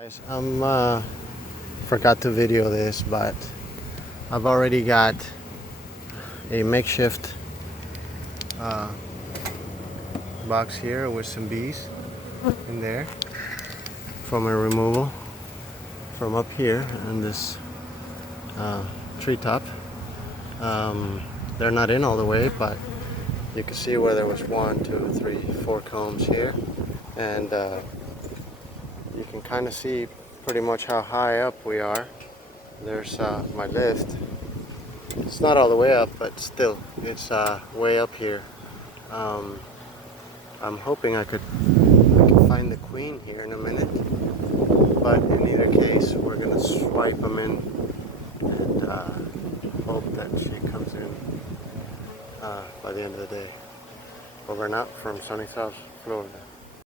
Guys, forgot to video this, but I've already got a makeshift box here with some bees in there from a removal from up here in this treetop. They're not in all the way, but you can see where there was 1, 2, 3, 4 combs here, and you can kind of see pretty much how high up we are. There's my lift. It's not all the way up, but still, it's way up here. I'm hoping I could find the queen here in a minute, but in either case, we're gonna swipe them in and hope that she comes in by the end of the day. Over and out from sunny South Florida.